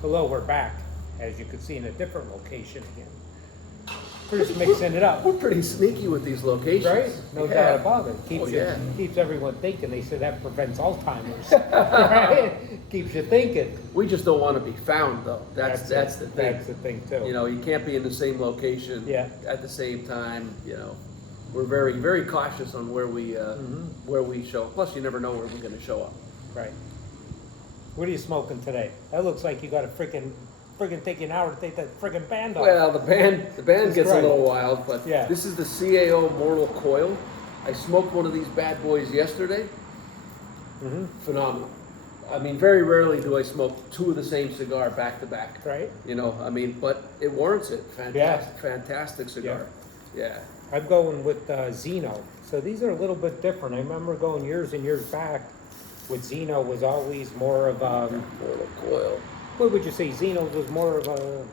Hello, we're back, as you can see, in a different location again. We're just mixing it up, We're pretty sneaky with these locations. right? No Yeah. doubt about it. Keeps everyone thinking. They say that prevents Alzheimer's, right? Keeps you thinking. We just don't want to be found, though. That's the thing. That's the thing too. You know, you can't be in the same location at the same time. You know, we're very, very cautious on where we show. Plus, you never know where we're going to show up. Right. What are you smoking today? That looks like you got a friggin' take you an hour to take that friggin' band off. Well, the band gets right. a little wild, but Yeah. this is the CAO Mortal Coil. I smoked one of these bad boys yesterday. Phenomenal. I mean, very rarely do I smoke two of the same cigar back to back. Right. You know, I mean, but it warrants it. Fantastic cigar. Yeah. I'm going with Zeno. So these are a little bit different. I remember going years and years back with Zeno was always more of Mortal Coil. what would you say? Zeno was more of a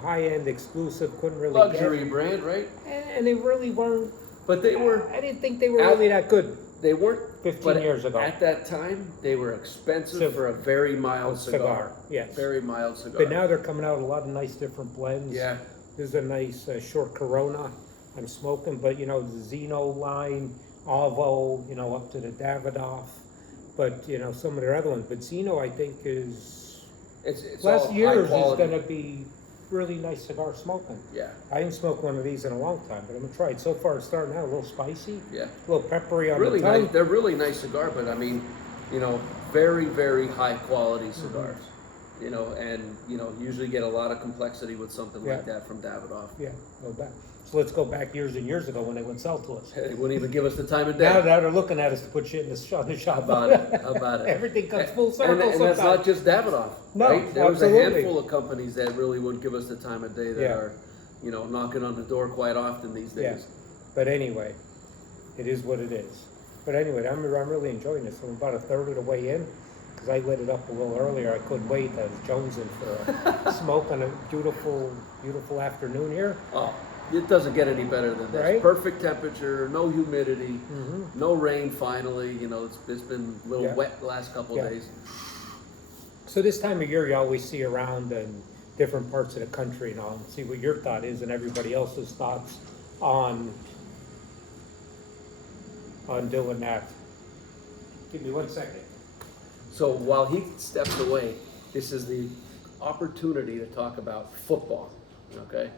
high-end exclusive, couldn't really Luxury get. brand, right? And they really weren't. But they were. I didn't think they were really that good. They weren't 15 years ago. At that time, they were expensive for a very mild cigar. Yes. Very mild cigar. But now they're coming out with a lot of nice different blends. Yeah. This is a nice short Corona I'm smoking, but the Zeno line, Avo, up to the Davidoff, but some of their other ones. But Zeno, I think, is it's last all year's is high quality. going to be really nice cigar smoking. Yeah. I haven't smoked one of these in a long time, but I'm gonna try it. So far, it's starting out a little spicy. Yeah. A little peppery on Really the tongue. nice. They're really nice cigar, but I mean, very, very high quality cigars. And usually get a lot of complexity with something like that from Davidoff. Yeah, no doubt. So let's go back years and years ago when they wouldn't sell to us. They wouldn't even give us the time of day. Now they're looking at us to put shit in the shop. How about it? How about it? Everything comes full circle. And that's not just Davidoff. No, right? There was absolutely. a handful of companies that really wouldn't give us the time of day that are, knocking on the door quite often these days. Yeah. But anyway, it is what it is. But anyway, I'm really enjoying this. I'm about a third of the way in because I lit it up a little earlier. I couldn't wait. I was jonesing for a smoke on a beautiful, beautiful afternoon here. Oh, it doesn't get any better than this. Right? Perfect temperature, no humidity, no rain finally. It's been a little wet the last couple of days. So this time of year, you always see around in different parts of the country and all, and see what your thought is and everybody else's thoughts on doing that. Give me 1 second. So while he steps away, this is the opportunity to talk about football, okay?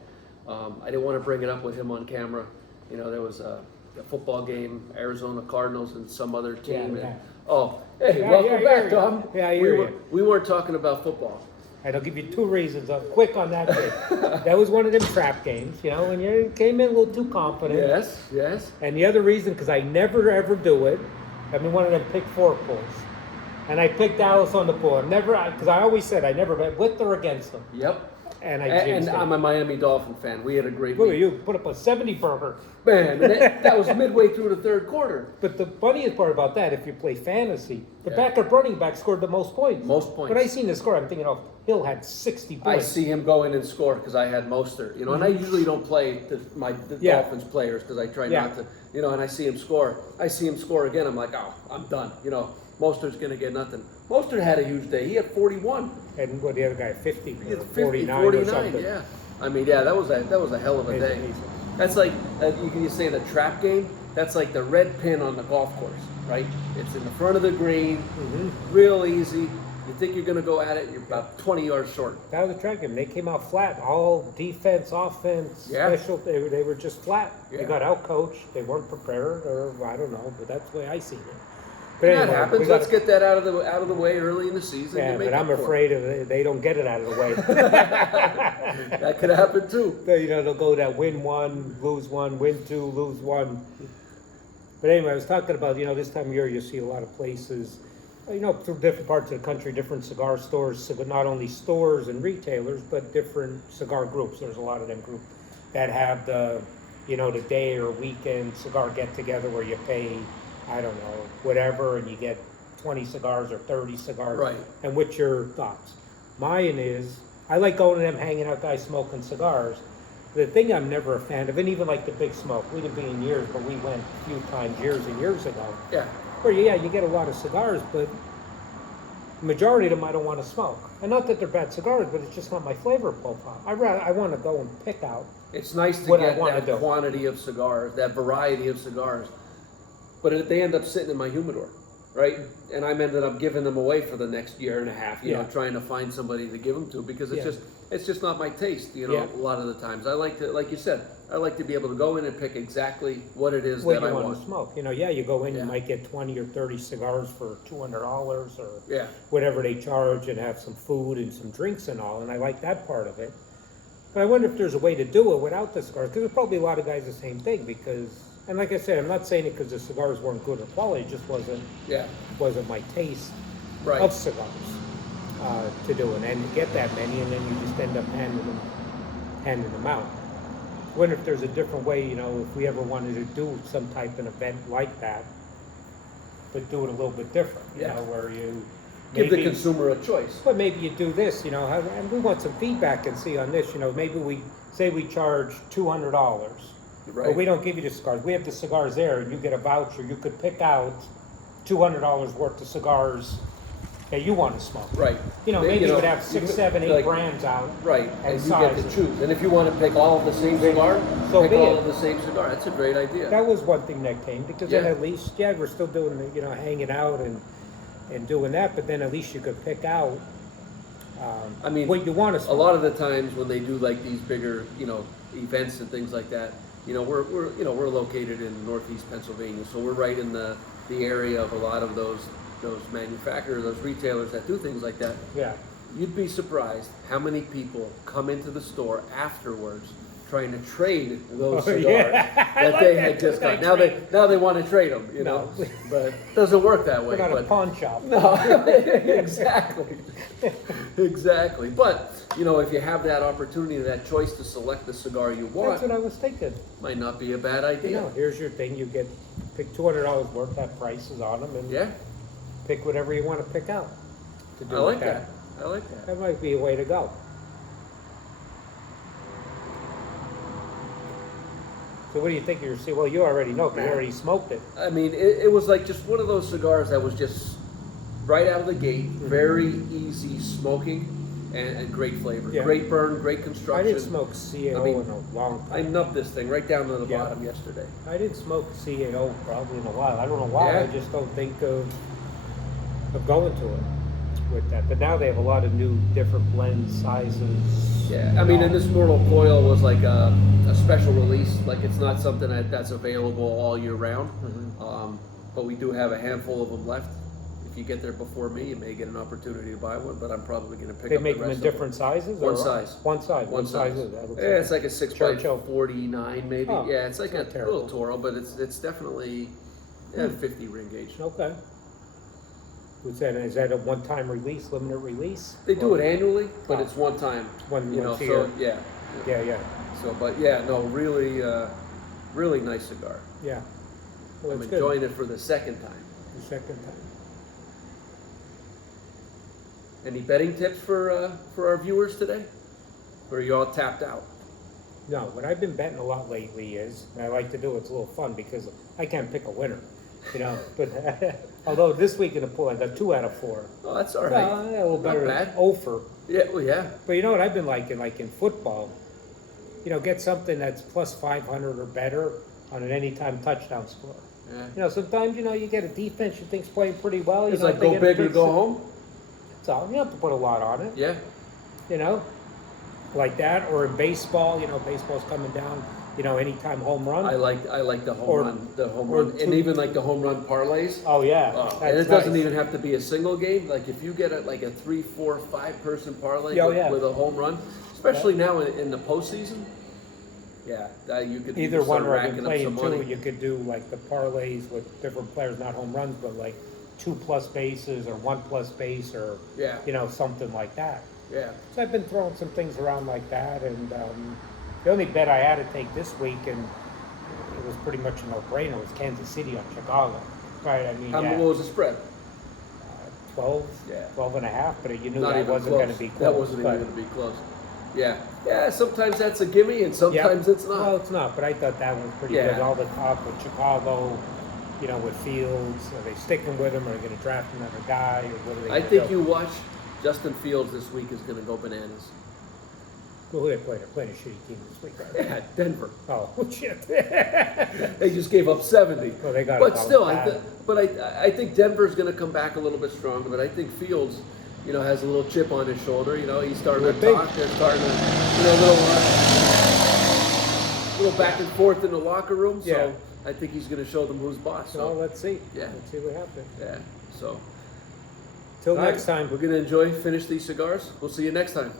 I didn't want to bring it up with him on camera. There was a football game, Arizona Cardinals and some other team. Yeah. Welcome back, Tom. Yeah, I hear you. We weren't talking about football. And I'll give you 2 reasons. Quick on that bit. That was one of them trap games, when you came in a little too confident. Yes. And the other reason, because I never ever do it, I've been one of them pick 4 pulls. And I picked Dallas on the pull. Because I always said I never bet with or against them. Yep. And And I'm a Miami Dolphin fan. We had a great Look week. at you, put up a 70 burger. Man, that was midway through the third quarter. But the funniest part about that, if you play fantasy, the backup running back scored the most points. Most points. When I seen the score, I'm thinking, Hill had 60 I points. see him go in and score because I had Mostert, and I usually don't play the Dolphins players because I try not to, and I see him score. I see him score again. I'm like, oh, I'm done. Mostert's going to get nothing. Mostert had a huge day. He had 41. And what the other guy, 50, He had 49 49, or something. yeah. I mean, that was a hell of a day. That's like, you can say the trap game, that's like the red pin on the golf course, right? It's in the front of the green, real easy. You think you're going to go at it, you're about 20 yards short. That was the track game. They came out flat. All defense, offense, special. They were just flat. Yeah. They got out-coached. They weren't prepared, or I don't know, but that's the way I seen it. But That anyway, happens. Let's get that out of the way early in the season. Yeah, but I'm afraid they don't get it out of the way. That could happen too. They'll go that win 1, lose 1, win 2, lose 1. But anyway, I was talking about, this time of year you see a lot of places, through different parts of the country, different cigar stores, so not only stores and retailers, but different cigar groups. There's a lot of them groups that have the day or weekend cigar get-together where you pay, I don't know, whatever, and you get 20 cigars or 30 cigars. Right. And what's your thoughts? Mine is, I like going to them, hanging out, guys smoking cigars. The thing I'm never a fan of, and even like the Big Smoke, we didn't be in years, but we went a few times years and years ago. Yeah. Where, you get a lot of cigars, but majority of them I don't want to smoke. And not that they're bad cigars, but it's just not my flavor profile. I want to go and pick out. It's nice to What I get wanna that do. quantity of cigars, that variety of cigars, but they end up sitting in my humidor, right? And I'm ended up giving them away for the next year and a half, you know, Yeah. trying to find somebody to give them to because Yeah. it's just not my taste, you know. Yeah. A lot of the times, I like to, like you said, I like to be able to go in and pick exactly what it is What that you I want want. to smoke. You know, yeah, you go in, Yeah. you might get 20 or 30 cigars for $200 or Yeah, whatever they charge and have some food and some drinks and all, and I like that part of it. But I wonder if there's a way to do it without the cigars, because there's probably a lot of guys the same thing, because, and like I said, I'm not saying it because the cigars weren't good or quality, it just yeah, wasn't my taste right. of cigars to do it, and to get that many, and then you just end up handing them out. I wonder if there's a different way, you know, if we ever wanted to do some type of event like that, but do it a little bit different, you Yeah. know, where you Give the maybe- consumer a choice. But maybe you do this, you know, and we want some feedback and see on this, you know, maybe we say we charge $200, but Right. we don't give you the cigars. We have the cigars there, and you get a voucher. You could pick out $200 worth of cigars that you want to smoke. Right. You know, They- maybe you would have you 6, could, 7, 8 like, brands out. Right, and and you get to sizes. choose. And if you want to pick all of the same cigar, So pick be all it. of the same cigar. That's a great idea. That was one thing that came, because then Yeah. at least, yeah, we're still doing, you know, hanging out and doing that, but then at least you could pick out I mean, what you want to a smoke. lot of the times when they do like these bigger, you know, events and things like that, you know, we're located in Northeast Pennsylvania, so we're right in the area of a lot of those manufacturers, those retailers that do things like that. Yeah. You'd be surprised how many people come into the store afterwards trying to trade those Oh, cigars yeah. I that like they that. had just Like got. trade. Now they want to trade them, you know, No. but it doesn't work that way. We're not a but- pawn shop. no, exactly, exactly. But you know, if you have that opportunity, that choice to select the cigar you That's want, what I was thinking. might not be a bad You idea. know, here's your thing. You pick $200 worth, that prices on them, and Yeah, pick whatever you want to pick out. To do I like with that. I like that. That might be a way to go. So what do you think of your cigar? Well, you already know, because you already smoked it. I mean, it was like just one of those cigars that was just right out of the gate, very easy smoking and great flavor, Yeah. great burn, great I construction. didn't smoke CAO I mean, in a long I time. nubbed this thing right down to the Yeah. bottom yesterday. I didn't smoke CAO probably in a while. I don't know why. Yeah. I just don't think of going to it with that. But now they have a lot of new different blend sizes. Yeah, I mean, and this Mortal Coil was like a special release. Like it's not something that's available all year round. But we do have a handful of them left. If you get there before me, you may get an opportunity to buy one. But I'm probably going to pick They up make the them rest in of different sizes? One or- size. One size. One size. is that? Looks Yeah, it's like a 6x49 Churchill. maybe. Oh, Yeah, it's like a not terrible. little Toro, but it's definitely 50 ring gauge. Okay. Is that a one-time release, limited release? They do Or- it annually, but Oh. it's one time. One- you know, once a so year. yeah. Yeah, yeah, So, but yeah, no, really, really nice cigar. yeah. Well, I'm it's good. enjoying it for the second time. The second time. Any betting tips for our viewers today? Or are you all tapped out? No, what I've been betting a lot lately is, and I like to do it's a little fun because I can't pick a winner, you know. But although this week in the pool I got 2 out of 4. Oh, that's all right. Well, yeah, a little Not better bad. than over. Yeah, well, yeah. But you know what I've been liking, like in football, you know, get something that's plus 500 or better on an anytime touchdown score. Yeah. You know, sometimes, you know, you get a defense you think's playing pretty well. You It's know, like they go get a big or big go s- home. That's all. You don't have to put a lot on it, Yeah. you know, like that. Or in baseball, you know, baseball's coming down, you know, anytime home run. I like the home Or- run, or and two- even like the home run parlays. Oh, yeah. Oh, That's and it doesn't nice. even have to be a single game. Like if you get like a 3, 4, 5 person parlay Oh, with, yeah. with a home run, especially now in the postseason. Yeah, you could Either start one where I've racking been up playing some too, money. you could do like the parlays with different players, not home runs, but like 2+ bases or 1+ base or, Yeah, you know, something like that. yeah. So I've been throwing some things around like that, and the only bet I had to take this week, and it was pretty much a no-brainer, was Kansas City on Chicago. Right, I mean, What yeah, was the spread? 12, Yeah. 12 and a half, but you knew Not that even wasn't close. going to be close. That wasn't but- even going to be close. Yeah, yeah. Sometimes that's a gimme, and sometimes Yeah. it's not. Well, it's not, but I thought that was pretty Yeah. good. All the talk with Chicago, you know, with Fields? Are they sticking with him? Are they going to draft another guy? Or what are they I gonna think do? you watch Justin Fields this week is going to go bananas. Well, who they playing? They're playing a shitty team this week, right? Yeah, Denver. Oh, shit. They just gave up 70. Well, they got But about still, that. I think Denver's going to come back a little bit stronger. But I think Fields, you know, has a little chip on his shoulder. You know, he's starting to Would think. talk. They're starting to, you know, little back and forth in the locker room. So Yeah. I think he's going to show them who's boss. Well, So let's see. Yeah. Let's see what happens. yeah. So Till all right, next time. we're going to finish these cigars. We'll see you next time.